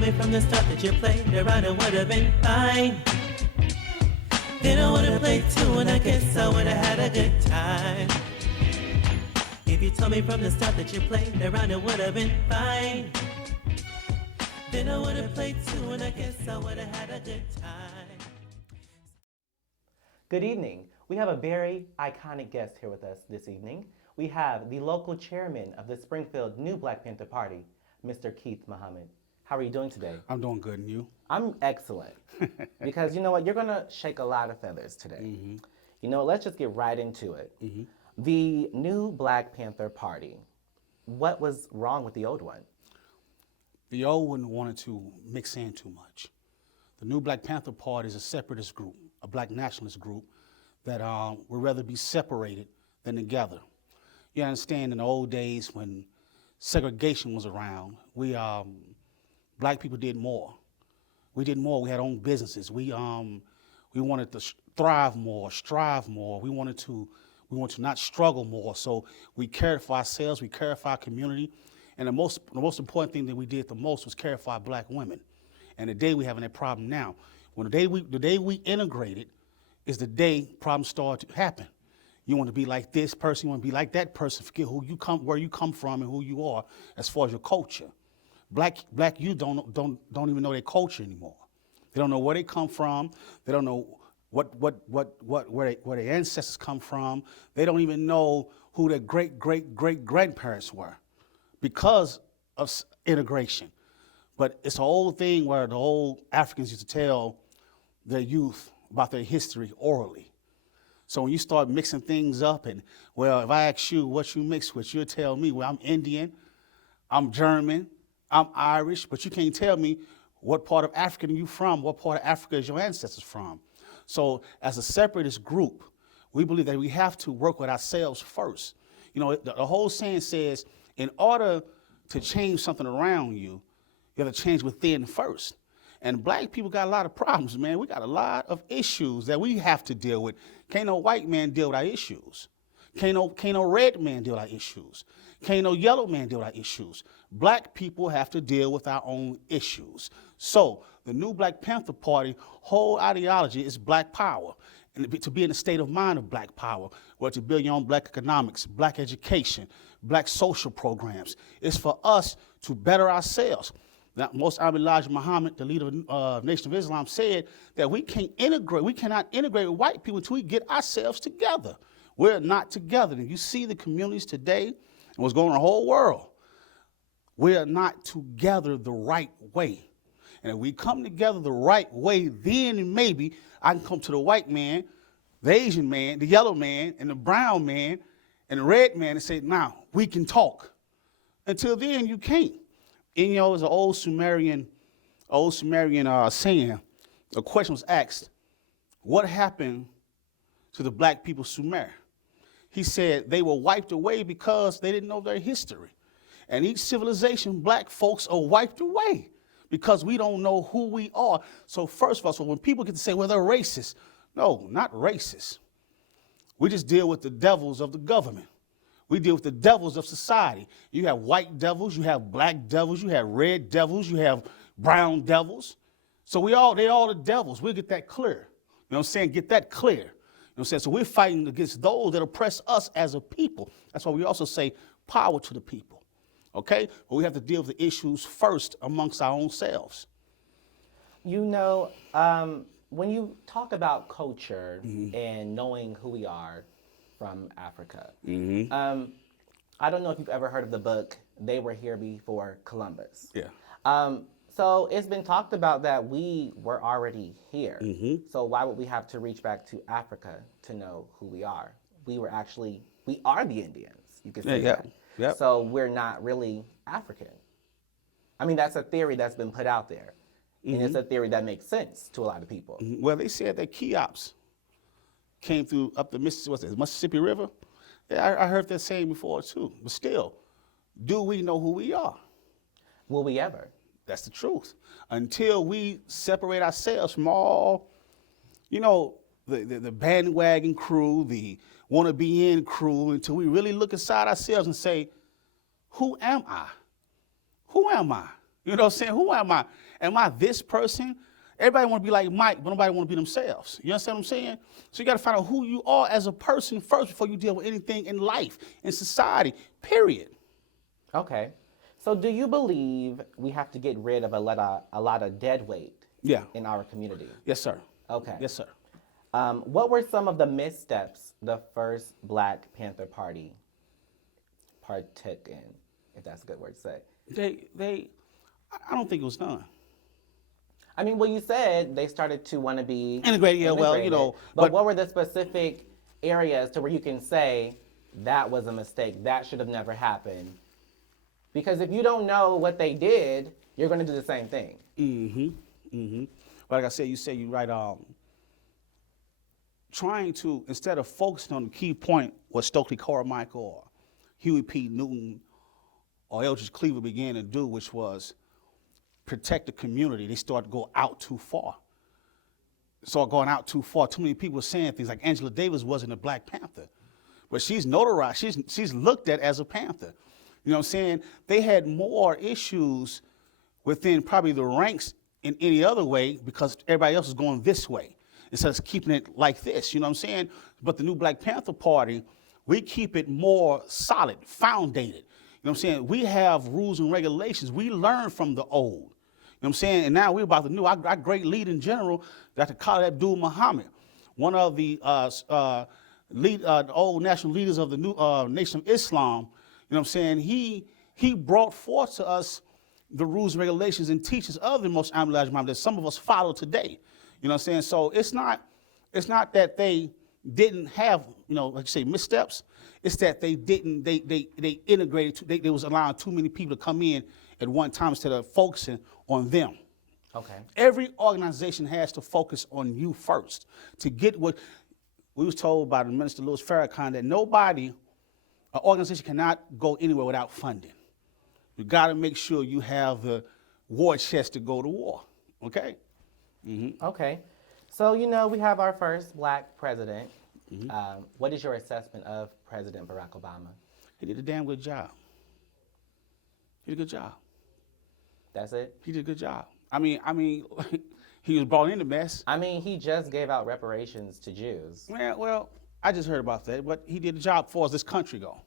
told me from the start that you played around, it would have been fine. Then I would have played too, and I guess I would have had a good time. If you told me from the start that you played around, it would have been fine. Then I would have played too, and I guess I would have had a good time. Good evening. We have a very iconic guest here with us this evening. We have the local chairman of the Springfield New Black Panther Party, Mr. Keith Muhummad. How are you doing today? I'm doing good, and you? I'm excellent. Because you know what? You're going to shake a lot of feathers today. Mm-hmm. You know, let's just get right into it. Mm-hmm. The New Black Panther Party, what was wrong with the old one? The old one wanted to mix in too much. The New Black Panther Party is a separatist group, a black nationalist group that would rather be separated than together. You understand, in the old days when segregation was around, black people did more. We did more. We had our own businesses. We wanted to thrive more, strive more. We wanted to not struggle more. So we cared for ourselves. We cared for our community. And the most important thing that we did the most was care for our black women. And the day we're having that problem now. When the day we integrated is the day problems start to happen. You want to be like this person, you want to be like that person, forget where you come from and who you are as far as your culture. Black youth don't even know their culture anymore. They don't know where they come from. They don't know where their ancestors come from. They don't even know who their great grandparents were because of integration. But it's an old thing where the old Africans used to tell their youth about their history orally. So when you start mixing things up and, well, if I ask you what you mix with, you'll tell me, well, I'm Indian, I'm German, I'm Irish, but you can't tell me what part of Africa are you from, what part of Africa is your ancestors from. So as a separatist group, we believe that we have to work with ourselves first. You know, the whole saying says, in order to change something around you, you have to change within first. And black people got a lot of problems, man. We got a lot of issues that we have to deal with. Can't no white man deal with our issues. Can't no red man deal with our issues. Can't no yellow man deal with our issues. Black people have to deal with our own issues. So the New Black Panther Party whole ideology is black power. And to be in a state of mind of black power, or to build your own black economics, black education, black social programs. It's for us to better ourselves. Now, Most Honorable Elijah Muhammad, the leader of Nation of Islam, said that we cannot integrate with white people until we get ourselves together. We're not together. And you see the communities today and what's going on in the whole world. We are not together the right way. And if we come together the right way, then maybe I can come to the white man, the Asian man, the yellow man, and the brown man, and the red man and say, now, we can talk. Until then, you can't. And, you know, it's an old Sumerian saying. A question was asked, what happened to the black people Sumer? He said they were wiped away because they didn't know their history. And each civilization, black folks are wiped away because we don't know who we are. So first of all, so when people get to say, well, they're racist. No, not racist. We just deal with the devils of the government. We deal with the devils of society. You have white devils, you have black devils, you have red devils, you have brown devils. So they're all the devils. We'll get that clear. You know what I'm saying? Get that clear. You know what I'm saying? So we're fighting against those that oppress us as a people. That's why we also say power to the people. Okay? But we have to deal with the issues first amongst our own selves. You know, when you talk about culture and knowing who we are from Africa, I don't know if you've ever heard of the book, They Were Here Before Columbus. Yeah. So it's been talked about that we were already here. So why would we have to reach back to Africa to know who we are? We are the Indians, you could say that. Yep. So we're not really African. I mean, that's a theory that's been put out there. And it's a theory that makes sense to a lot of people. Well, they said that Cheops came through up the Mississippi River. Yeah, I heard that saying before too. But still, do we know who we are? Will we ever? That's the truth. Until we separate ourselves from all, you know, the bandwagon crew, the wanna-be in crew, until we really look inside ourselves and say, who am I? Who am I? You know You know what I'm saying? Who am I? Am I this person? Everybody want to be like Mike, but nobody want to be themselves. You understand what I'm saying? So you got to find out who you are as a person first before you deal with anything in life, in society, period. Okay. So do you believe we have to get rid of a lot of dead weight Yeah. in our community? Yes, sir. Okay. Yes, sir. What were some of the missteps the first Black Panther Party partook in, if that's a good word to say? I don't think it was done. I mean, well, you said they started to want to be Integrated, yeah, well, you know, But what were the specific areas to where you can say that was a mistake, that should have never happened? Because if you don't know what they did, you're going to do the same thing. But like I said, you right. Trying to, instead of focusing on the key point, what Stokely Carmichael or Huey P. Newton or Eldridge Cleaver began to do, which was protect the community, they started to go out too far. Started going out too far. Too many people were saying things like Angela Davis wasn't a Black Panther, but she's notarized. She's looked at as a Panther. You know what I'm saying? They had more issues within probably the ranks in any other way because everybody else is going this way instead of keeping it like this. You know what I'm saying? But the new Black Panther Party, we keep it more solid, foundated. You know what I'm saying? We have rules and regulations. We learn from the old. You know what I'm saying? And now we're about the new. Our great lead in general, Dr. Khalid Abdul Muhammad, one of the old national leaders of the new Nation of Islam. You know what I'm saying? He brought forth to us the rules and regulations and teachings of the most Muhammad that some of us follow today. You know what I'm saying? So it's not that they didn't have, you know, like you say, missteps. It's that they didn't, they integrated, they was allowing too many people to come in at one time instead of focusing on them. Okay. Every organization has to focus on you first to get what we was told by the Minister Louis Farrakhan that an organization cannot go anywhere without funding. You got to make sure you have the war chest to go to war. Okay? Okay. So, you know, we have our first Black president. What is your assessment of President Barack Obama? He did a damn good job. He did a good job. That's it? He did a good job. I mean, he was brought in the mess. I mean, he just gave out reparations to Jews. Yeah, well, I just heard about that, but he did a job for us this country go.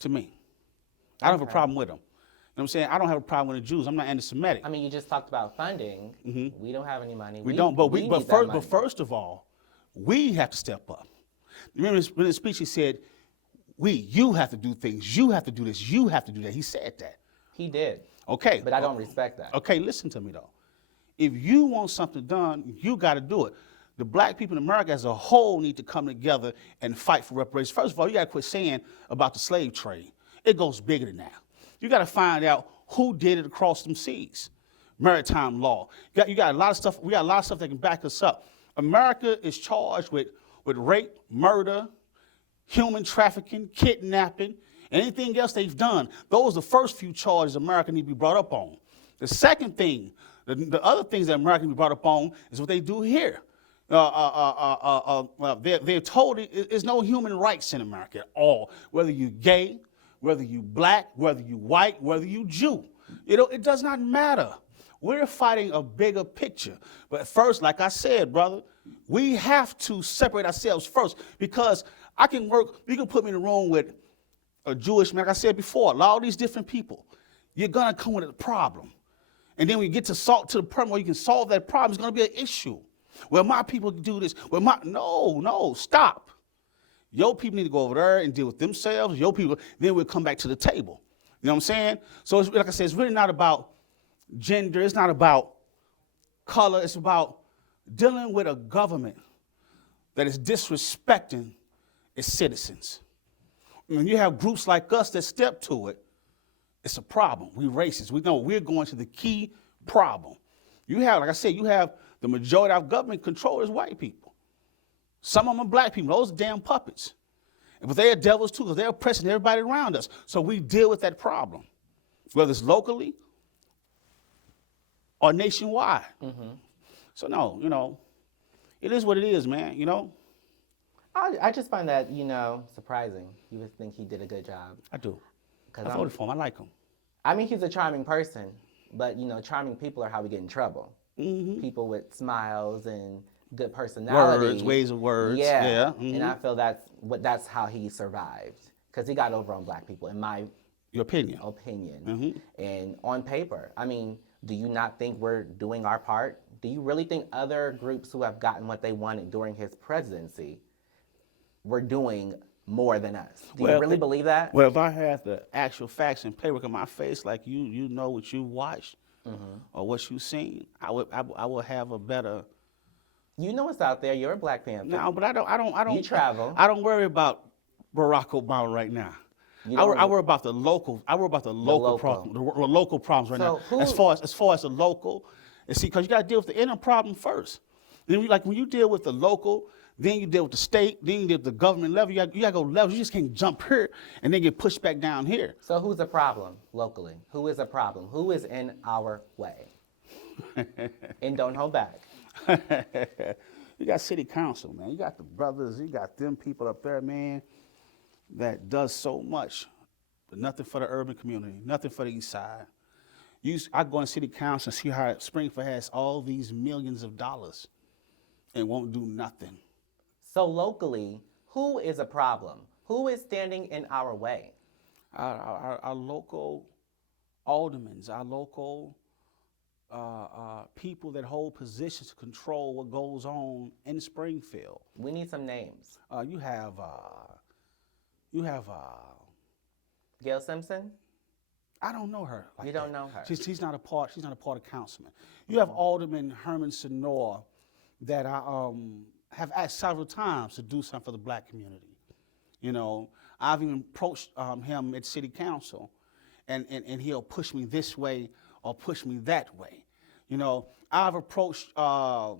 To me. I don't have a problem with him. You know what I'm saying? I don't have a problem with the Jews. I'm not anti-Semitic. I mean, you just talked about funding. We don't have any money. We don't, but need that money. first of all, we have to step up. Remember in his speech he said, you have to do things, you have to do this, you have to do that. He said that. He did. Okay. But I don't respect that. Okay, listen to me though. If you want something done, you got to do it. The Black people in America as a whole need to come together and fight for reparations. First of all, you got to quit saying about the slave trade. It goes bigger than that. You got to find out who did it across them seas. Maritime law. You got a lot of stuff. We got a lot of stuff that can back us up. America is charged with rape, murder, human trafficking, kidnapping, and anything else they've done. Those are the first few charges America need to be brought up on. The second thing, the other things that America need to be brought up on is what they do here. They're told there's no human rights in America at all, whether you're gay, whether you Black, whether you white, whether you Jew. You know, it does not matter. We're fighting a bigger picture. But first, like I said, brother, we have to separate ourselves first because you can put me in a room with a Jewish man, like I said before, a lot of these different people. You're gonna come with a problem. And then when you get to the problem where you can solve that problem, it's gonna be an issue. Well, my people do this. No, stop. Your people need to go over there and deal with themselves. Your people, then we'll come back to the table. You know what I'm saying? So it's, like I said, it's really not about gender. It's not about color. It's about dealing with a government that is disrespecting its citizens. When you have groups like us that step to it, it's a problem. We racist. We know we're going to the key problem. You have, like I said, the majority of government control is white people. Some of them are Black people. Those are damn puppets. But they are devils too because they're oppressing everybody around us. So we deal with that problem, whether it's locally or nationwide. So no, it is what it is, man, you know. I just find that, surprising. You would think he did a good job. I do. I voted for him. I like him. I mean, he's a charming person. But charming people are how we get in trouble. Mm-hmm. People with smiles and good personality. Words, ways of words. Yeah. Yeah. And Mm-hmm. I feel that's how he survived, because he got over on black people, in my Your opinion. opinion. Mm-hmm. And on paper, I mean, do you not think we're doing our part? Do you really think other groups who have gotten what they wanted during his presidency were doing more than us? Do you really believe that? Well, if I had the actual facts and paperwork in my face, like you know what you watched or what you've seen, I would have a better. You know what's out there. You're a Black Panther. No, but I don't. You travel. I don't worry about Barack Obama right now. I worry about the local. I worry about the local problem. The local problems right now. As far as the local, and see, because you got to deal with the inner problem first. And then, like when you deal with the local, then you deal with the state, then you deal with the government level. You got to go levels. You just can't jump here and then get pushed back down here. So who's the problem locally? Who is a problem? Who is in our way? And don't hold back. You got city council, man. You got the brothers. You got them people up there, man, that does so much, but nothing for the urban community, nothing for the east side. I go in city council and see how Springfield has all these millions of dollars and won't do nothing. So locally, who is a problem? Who is standing in our way? Our local aldermen, our local people that hold positions to control what goes on in Springfield. We need some names. You have Gail Simpson? I don't know her. You don't know her. She's not a part. She's not a part of councilman. You have Alderman Herman Sonor that I have asked several times to do something for the black community. I've even approached him at city council, and he'll push me this way or push me that way. I've approached. What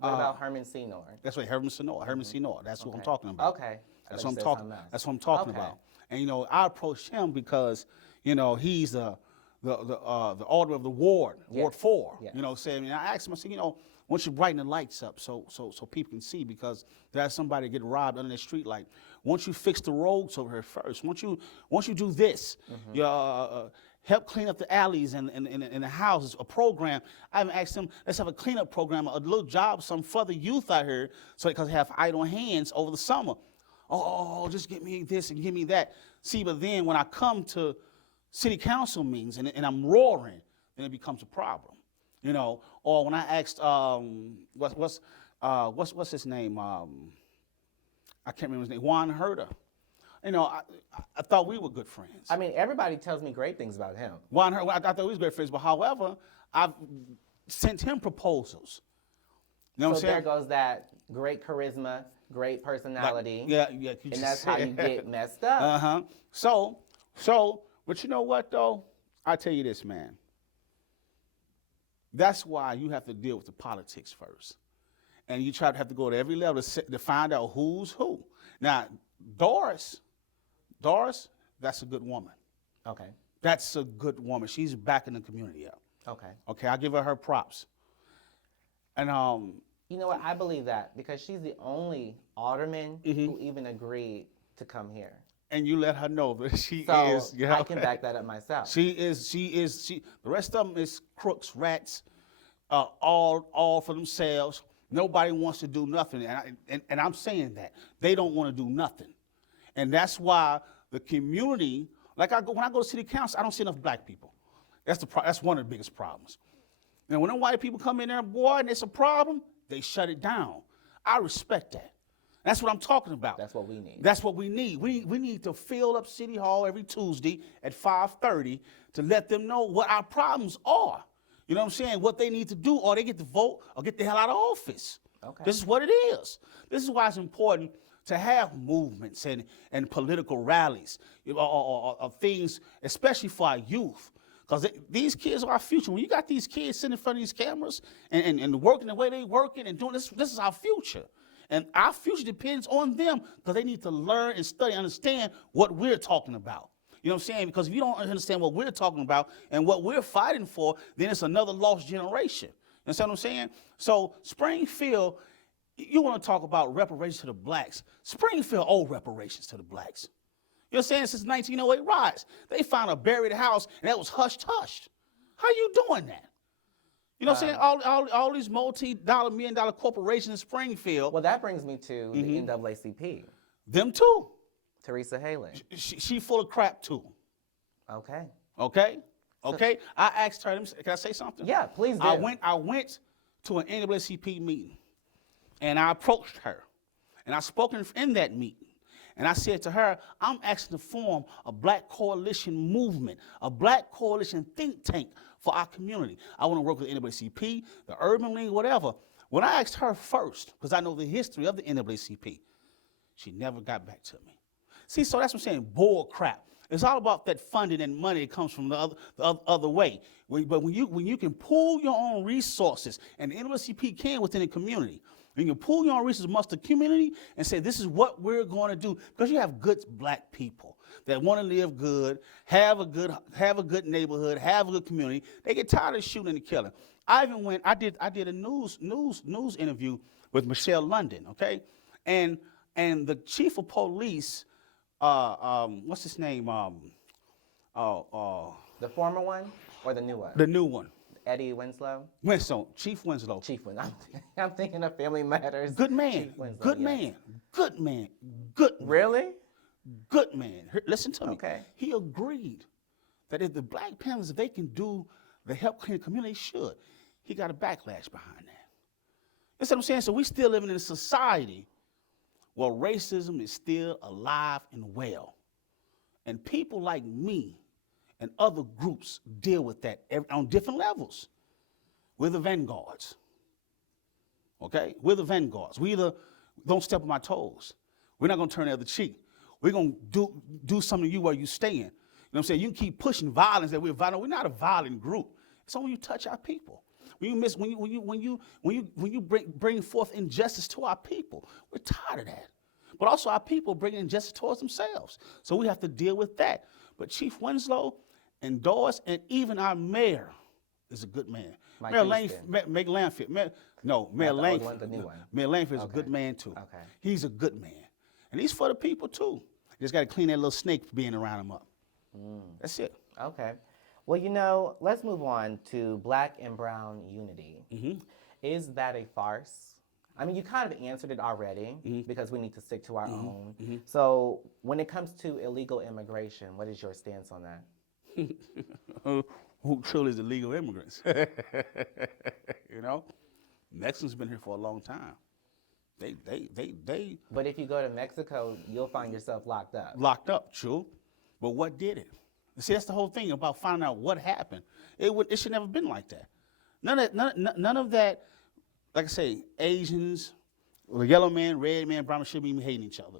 about Herman Senor? That's right, Herman Sonor. Herman Senor. That's what I'm talking about. Okay. That's what I'm talking. That's what I'm talking about. And I approached him because he's the alder of the ward, Ward 4. Yes. Saying, I asked him, I said, once you brighten the lights up so people can see, because there's somebody get robbed under the street light. Once you fix the roads over here first, once you do this, you help clean up the alleys and the houses, a program. I even asked them, let's have a cleanup program, a little job, some for the youth out here, so because they have idle hands over the summer. Oh, just give me this and give me that. See, but then when I come to city council meetings and I'm roaring, then it becomes a problem, Or when I asked, what's his name? I can't remember his name. Juan Herder. I thought we were good friends. I mean, everybody tells me great things about him. Juan Herder, I thought we were great friends, but however, I've sent him proposals. You know what I'm saying? So there goes that great charisma, great personality. Yeah. And that's how you get messed up. So, but you know what though? I tell you this, man. That's why you have to deal with the politics first, and you have to go to every level to find out who's who. Now, Doris, that's a good woman. Okay. That's a good woman. She's back in the community. Okay. Okay, I'll give her props. And you know what? I believe that because she's the only alderman who even agreed to come here. And you let her know that she is. I can back that up myself. She is. The rest of them is crooks, rats, all for themselves. Nobody wants to do nothing, and I'm saying that they don't want to do nothing, and that's why the community. Like when I go to city council, I don't see enough black people. That's one of the biggest problems. And when the white people come in there, boy, and it's a problem, they shut it down. I respect that. That's what I'm talking about. That's what we need. That's what we need. We need to fill up City Hall every Tuesday at 5:30 to let them know what our problems are. You know what I'm saying? What they need to do, or they get to vote or get the hell out of office. Okay. This is what it is. This is why it's important to have movements and political rallies or things, especially for our youth. Because these kids are our future. When you got these kids sitting in front of these cameras and working the way they working and doing this is our future. And our future depends on them because they need to learn and study, understand what we're talking about. You know what I'm saying? Because if you don't understand what we're talking about and what we're fighting for, then it's another lost generation. You understand what I'm saying? So Springfield, you want to talk about reparations to the blacks. Springfield owed reparations to the blacks. You know what I'm saying? Since 1908 riots, they found a buried house, and that was hushed. How you doing that? You know what I'm saying? All these multi-dollar, million-dollar corporations in Springfield, Well, that brings me to the NAACP. them too. Teresa Haley. She full of crap too. Okay. Okay? Okay? I asked her, can I say something? Yeah, please do. I went to an NAACP meeting, and I approached her, and I spoke in that meeting, and I said to her, I'm asking to form a black coalition movement, a black coalition think tank for our community. I want to work with the NAACP, the Urban League, whatever. When I asked her first, because I know the history of the NAACP, she never got back to me. See, so that's what I'm saying, bull crap. It's all about that funding and money that comes from the other way. But when you can pool your own resources, and the NAACP can within a community, you can pool your own resources amongst the community and say, this is what we're going to do. Because you have good black people that want to live good, have a good neighborhood, have a good community. They get tired of shooting and killing. I did a news interview with Michelle London, okay? And the chief of police, what's his name? The former one or the new one? The new one. Eddie Winslow? Chief Winslow. Chief Winslow. I'm thinking of Family Matters. Good man. Chief Winslow, Good yes. man. Good man. Good man. Really? Good man. Listen to me. Okay. He agreed that if the Black Panthers, if they can do the help clean the community, they should. He got a backlash behind that. That's what I'm saying. So we still living in a society where racism is still alive and well. And people like me and other groups deal with that on different levels. We're the vanguards. Okay? We're the vanguards. We either don't step on my toes. We're not going to turn the other cheek. We're going to do something to you where you stand. You know what I'm saying? You can keep pushing violence that we're violent. We're not a violent group. It's only when you touch our people. When you bring forth injustice to our people. We're tired of that. But also our people bring injustice towards themselves. So we have to deal with that. But Chief Winslow and Doris and even our mayor is a good man. Mayor Langford. Mayor Langford. Mayor Langford. The new one. Mayor Langford is a good man too. Okay. He's a good man. And he's for the people too. Just got to clean that little snake being around him up. That's it. Okay. Well, you know, let's move on to Black and Brown unity. Is that a farce? I mean, you kind of answered it already because we need to stick to our own. So when it comes to illegal immigration, what is your stance on that? Who truly is illegal immigrants? You know? Mexicans been here for a long time. They But if you go to Mexico, you'll find yourself locked up. Locked up, true. But what did it? See, that's the whole thing about finding out what happened. It should never been like that. None of that, like I say, Asians, the yellow man, red man, brown man shouldn't be hating each other.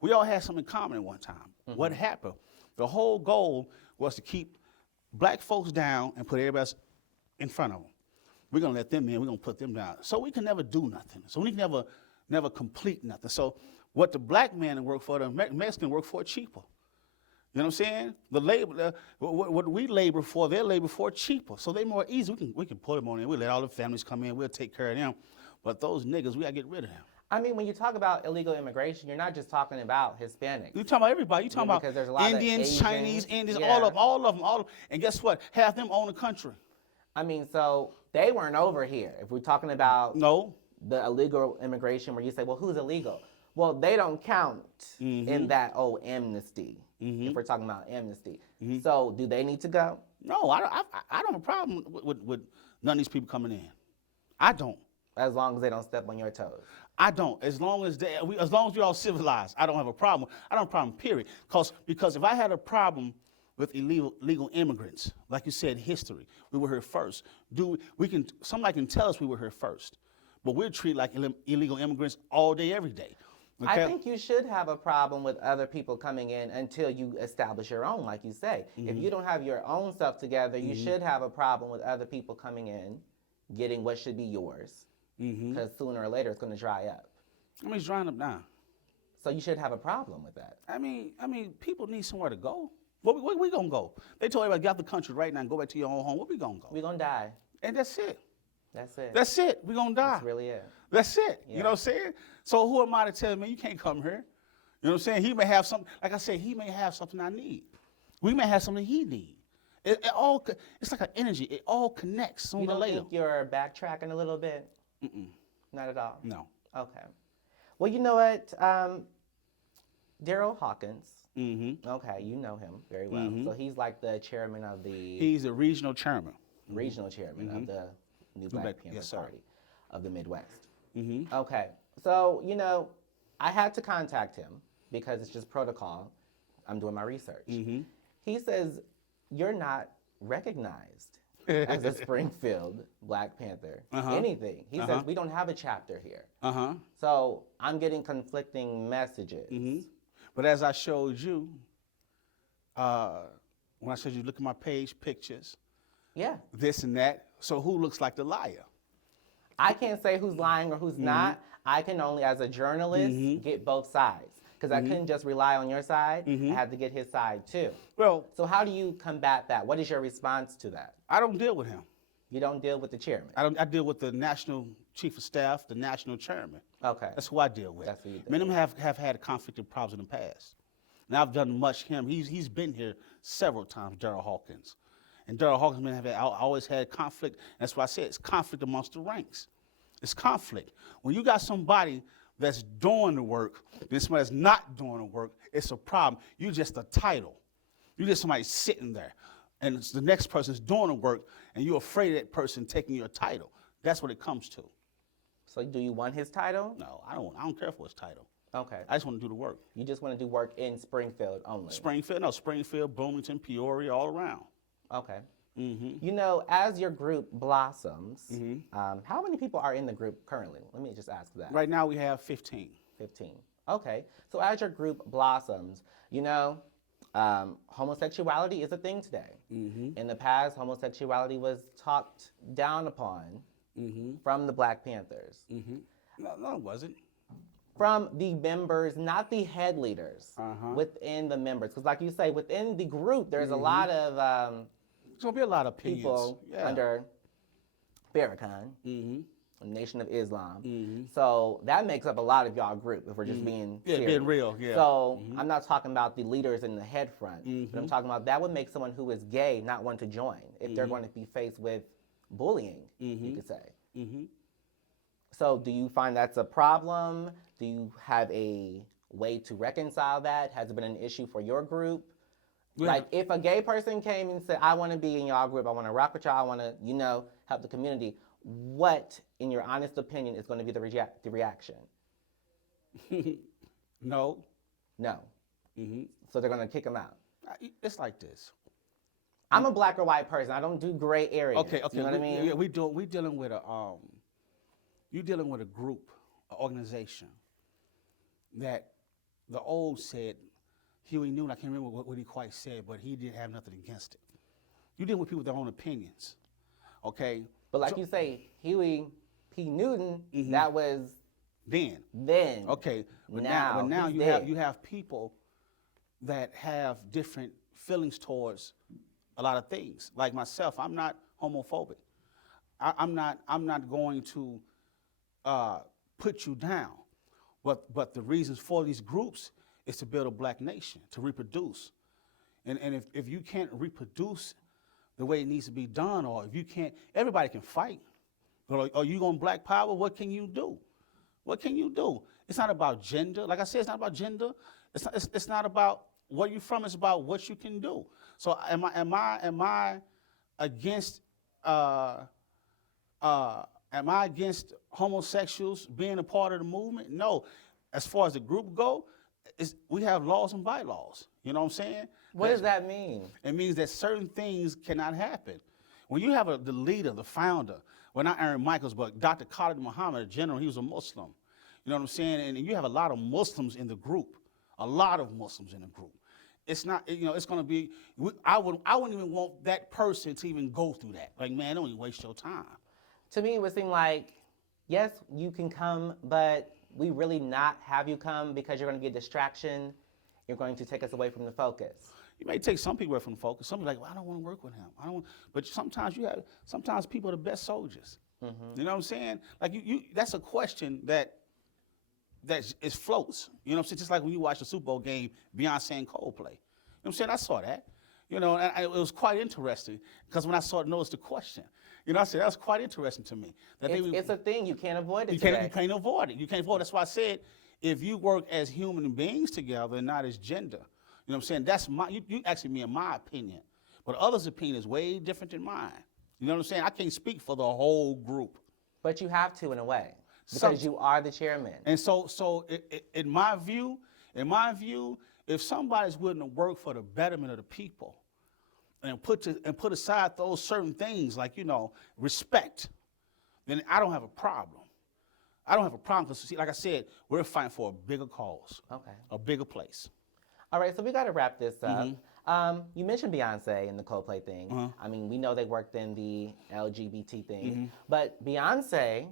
We all had something in common at one time. What happened? The whole goal was to keep black folks down and put everybody else in front of them. We're going to let them in. We're going to put them down. So we can never do nothing. So we can never complete nothing. So what the black man work for, the Mexican work for cheaper. You know what I'm saying? The labor, what we labor for, they labor for cheaper. So they more easy. We can put them on in. We let all the families come in. We'll take care of them. But those niggas, we got to get rid of them. I mean, when you talk about illegal immigration, you're not just talking about Hispanics. You're talking about everybody. You're talking about because there's a lot of Indians, Asians. Chinese, Indians, Yeah. all of them. And guess what? Half them own the country. I mean, so they weren't over here. If we're talking about No. the illegal immigration where you say, well, who's illegal? Well, they don't count in that amnesty, if we're talking about amnesty. So do they need to go? No, I don't have a problem with none of these people coming in. I don't. As long as they don't step on your toes. I don't. As long as we're all civilized, I don't have a problem. I don't have a problem, period. Because if I had a problem with illegal immigrants, like you said, history, we were here first. Somebody can tell us we were here first, but we're treated like illegal immigrants all day, every day. Okay? I think you should have a problem with other people coming in until you establish your own, like you say. If you don't have your own stuff together, you should have a problem with other people coming in, getting what should be yours. Because sooner or later it's going to dry up. I mean, it's drying up now. So you should have a problem with that. I mean, people need somewhere to go. Where we gonna go? They told everybody, get out the country right now and go back to your own home. Where we gonna go? We're going to die. And that's it. That's it. That's it. We're gonna die. That's really it. That's it. Yeah. You know what I'm saying? So who am I to tell me you can't come here? You know what I'm saying? He may have something, like I said, he may have something I need. We may have something he needs. It's like an energy. It all connects You sooner or don't later. think you're backtracking a little bit? Not at all? No. Okay. Well, you know what? Daryl Hawkins. Mm-hmm. Okay, you know him very well. So he's like the chairman of the He's the regional chairman. regional chairman of the New Black Panther yes, sir. Party of the Midwest. Mm-hmm. Okay, so I had to contact him because it's just protocol. I'm doing my research. Mm-hmm. He says you're not recognized as a Springfield Black Panther. Anything. He says we don't have a chapter here. Uh-huh. So I'm getting conflicting messages. Mm-hmm. But as I showed you, when I showed you, look at my page pictures, Yeah. this and that. So who looks like the liar? I can't say who's lying or who's not. I can only, as a journalist, get both sides. Because I couldn't just rely on your side. I had to get his side too. Well, So how do you combat that? What is your response to that? I don't deal with him. You don't deal with the chairman. I deal with the national chief of staff, the national chairman. Okay. That's who I deal with. That's who you deal Many of them have had conflicted problems in the past. And I've done much him. He's been here several times, Daryl Hawkins. And Daryl Hawkins always had conflict. That's why I said it's conflict amongst the ranks. It's conflict. When you got somebody that's doing the work, then somebody that's not doing the work, it's a problem. You're just a title. You're just somebody sitting there. And it's the next person's doing the work, and you're afraid of that person taking your title. That's what it comes to. So do you want his title? No, I don't care for his title. Okay. I just want to do the work. You just want to do work in Springfield only? Springfield, Bloomington, Peoria, all around. Okay. Mm-hmm. As your group blossoms, how many people are in the group currently? Let me just ask that. Right now we have 15. 15. Okay. So as your group blossoms, homosexuality is a thing today. In the past, homosexuality was talked down upon from the Black Panthers. No, it wasn't. From the members, not the head leaders, within the members. Because like you say, within the group, there's a lot of There's going to be a lot of opinions. people under Farrakhan, Nation of Islam. So that makes up a lot of y'all group, if we're just being serious. being real, yeah. So I'm not talking about the leaders in the head front, but I'm talking about that would make someone who is gay not want to join if they're going to be faced with bullying, you could say. So do you find that's a problem? Do you have a way to reconcile that? Has it been an issue for your group? Yeah. Like if a gay person came and said, I want to be in y'all group, I want to rock with y'all, I want to, help the community, what, in your honest opinion, is going to be the reaction? No. No. So they're going to kick him out. It's like this. I'm a black or white person. I don't do gray areas. Okay. You know what I mean? Yeah, we dealing with you're dealing with a group, an organization that the old said, Huey Newton, I can't remember what he quite said, but he didn't have nothing against it. You deal with people with their own opinions, okay? But like you say, Huey P. Newton, that was then. Okay, but now you have people that have different feelings towards a lot of things. Like myself, I'm not homophobic. I'm not going to put you down. But the reasons for these groups is to build a black nation, to reproduce. And if you can't reproduce the way it needs to be done, or if you can't, everybody can fight. But are you on black power? What can you do? What can you do? It's not about gender. Like I said, it's not about gender. It's not about where you're from. It's about what you can do. So am I against homosexuals being a part of the movement? No. As far as the group go, we have laws and bylaws. You know what I'm saying? What does that mean? It means that certain things cannot happen. When you have the leader, the founder, well, not Aaron Michaels, but Dr. Khalid Muhammad, a general, he was a Muslim. You know what I'm saying? And you have a lot of Muslims in the group, a lot of Muslims in the group. It's not, it's going to be, I wouldn't even want that person to even go through that. Like, man, don't even waste your time. To me, it would seem like, yes, you can come, but we really not have you come because you're going to be a distraction. You're going to take us away from the focus. You may take some people away from the focus. Some people are like, well, I don't want to work with him. But sometimes sometimes people are the best soldiers. You know what I'm saying? Like that's a question that is floats. You know what I'm saying? Just like when you watch the Super Bowl game, Beyonce and Coldplay. You know what I'm saying? I saw that. You know, and it was quite interesting because when I noticed the question, you know, I said that was quite interesting to me. That It's a thing. You can't avoid it you today. can't avoid it. You can't avoid it. That's why I said if you work as human beings together and not as gender, you know what I'm saying? That's you asking me in my opinion. But others' opinion is way different than mine. You know what I'm saying? I can't speak for the whole group. But you have to in a way because you are the chairman. And so in my view, if somebody's willing to work for the betterment of the people and put aside those certain things like, you know, respect, then I don't have a problem. I don't have a problem because, like I said, we're fighting for a bigger cause, a bigger place. All right, so we got to wrap this up. You mentioned Beyonce and the Coldplay thing. I mean, we know they worked in the LGBT thing, but Beyonce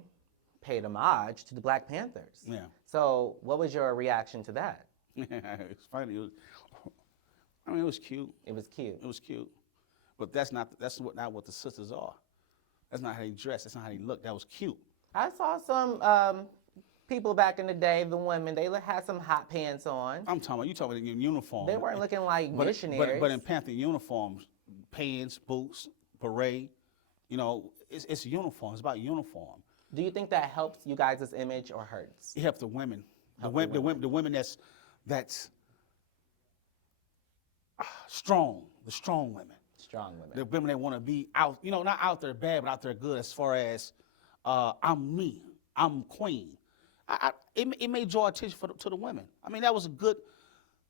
paid homage to the Black Panthers. Yeah. So what was your reaction to that? It's funny. It was cute. It was cute. It was cute. But that's not what the sisters are. That's not how they dress. That's not how they look. That was cute. I saw some people back in the day, the women, they had some hot pants on. You talking about in uniform. They weren't looking like missionaries. But in Panther uniforms, pants, boots, beret, you know, it's uniform. It's about uniform. Do you think that helps you guys' image or hurts? It helps the women. The women that's strong. The strong women. Strong women. The women that want to be out, you know, not out there bad, but out there good as far as I'm me. I'm queen. It may draw attention to the women. I mean, that was a good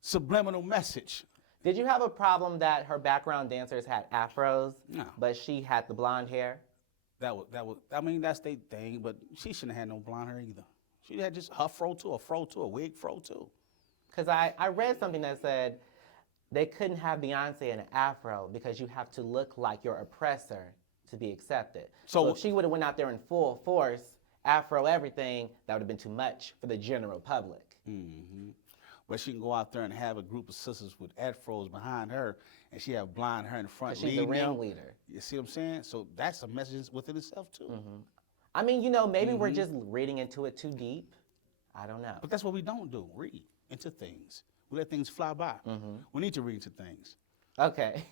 subliminal message. Did you have a problem that her background dancers had afros, No. but she had the blonde hair? That was. I mean, that's their thing, but she shouldn't have had no blonde hair either. She had just her fro too, a wig fro too. Because I read something that said they couldn't have Beyonce in an afro because you have to look like your oppressor to be accepted. So if she would have went out there in full force, afro everything, that would have been too much for the general public. Mm-hmm. But she can go out there and have a group of sisters with afros behind her, and she have blonde hair in the front. Because she's the ringleader. You see what I'm saying? So that's a message within itself too. Mm-hmm. I mean, you know, maybe we're just reading into it too deep. I don't know. But that's what we don't do, read into things. We let things fly by. We need to read into things. Okay.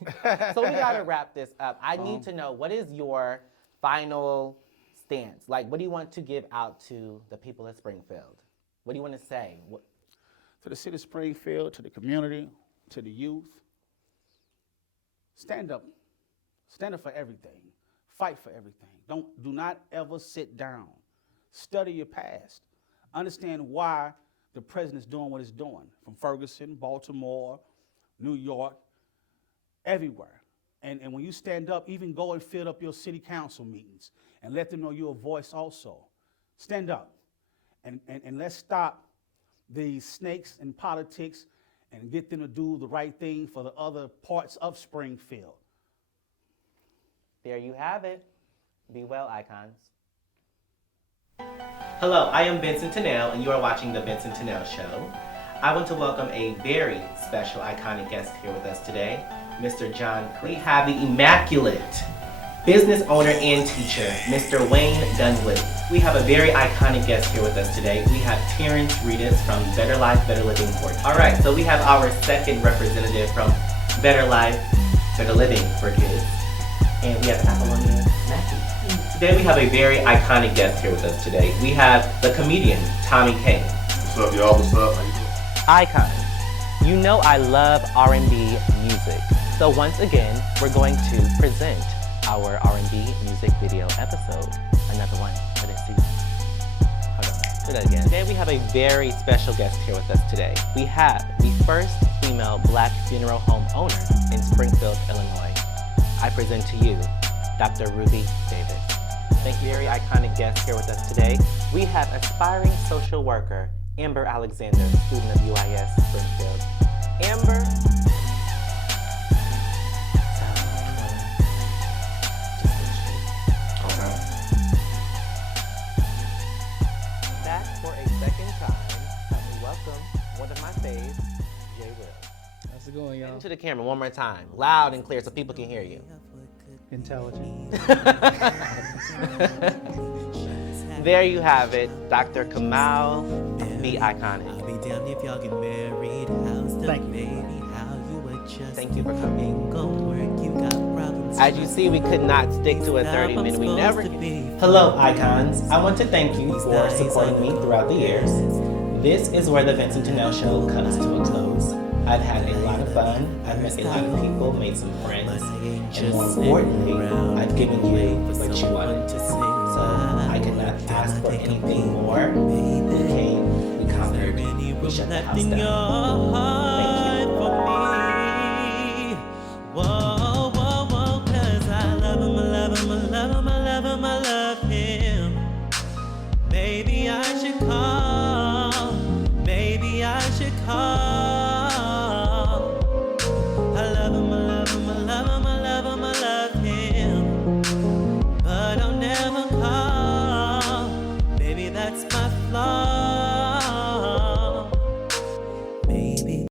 So we got to wrap this up. I need to know, what is your final stance? Like, what do you want to give out to the people of Springfield? What do you want to say? To the city of Springfield, to the community, to the youth, stand up. Stand up for everything. Fight for everything. Do not ever sit down. Study your past. Understand why the president's doing what he's doing, from Ferguson, Baltimore, New York, everywhere. And when you stand up, even go and fill up your city council meetings and let them know you're a voice also. Stand up and let's stop these snakes in politics and get them to do the right thing for the other parts of Springfield. There you have it. Be well, icons. Hello, I am Vincent-Tennell, and you are watching The Vincent-Tennell Show. I want to welcome a very special, iconic guest here with us today, Mr. John. We have the immaculate business owner and teacher, Mr. Wayne Dunwoody. We have a very iconic guest here with us today. We have Terrence Reedus from Better Life, Better Living for Kids. All right, so we have our second representative from Better Life, Better Living for Kids. And we have Apollonia Mackey. Today we have a very iconic guest here with us today. We have the comedian, Tommy Kane. What's up, y'all? What's up? How you doing? Icons, you know I love R&B music. So once again, we're going to present our R&B music video episode. Another one for this season. Hold on, do that again. Today we have a very special guest here with us today. We have the first female Black funeral home owner in Springfield, Illinois. I present to you Dr. Ruby Davis. Thank you, very iconic guest here with us today. We have aspiring social worker, Amber Alexander, student of UIS Springfield. Amber. Okay. Back for a second time, let me welcome one of my faves, Jay Will. How's it going, y'all? Into the camera one more time, loud and clear so people can hear you. Intelligent. There you have it, Dr. Kamal, the iconic. I'll be damned if y'all get married. How's the Thank you. baby? How you Thank you for coming. Ain't gonna work, you got problems. As you see, we could not stick to a 30-minute. We never. Hello, icons. I want to thank you for supporting me throughout the years. This is where the Vincent-Tennell show comes to a close. I've had a lot of fun. I've met a lot of people, made some friends, and more importantly, I've given you what you wanted. So I could not ask for anything more. We came, we conquered, we shut the house down. Thank you.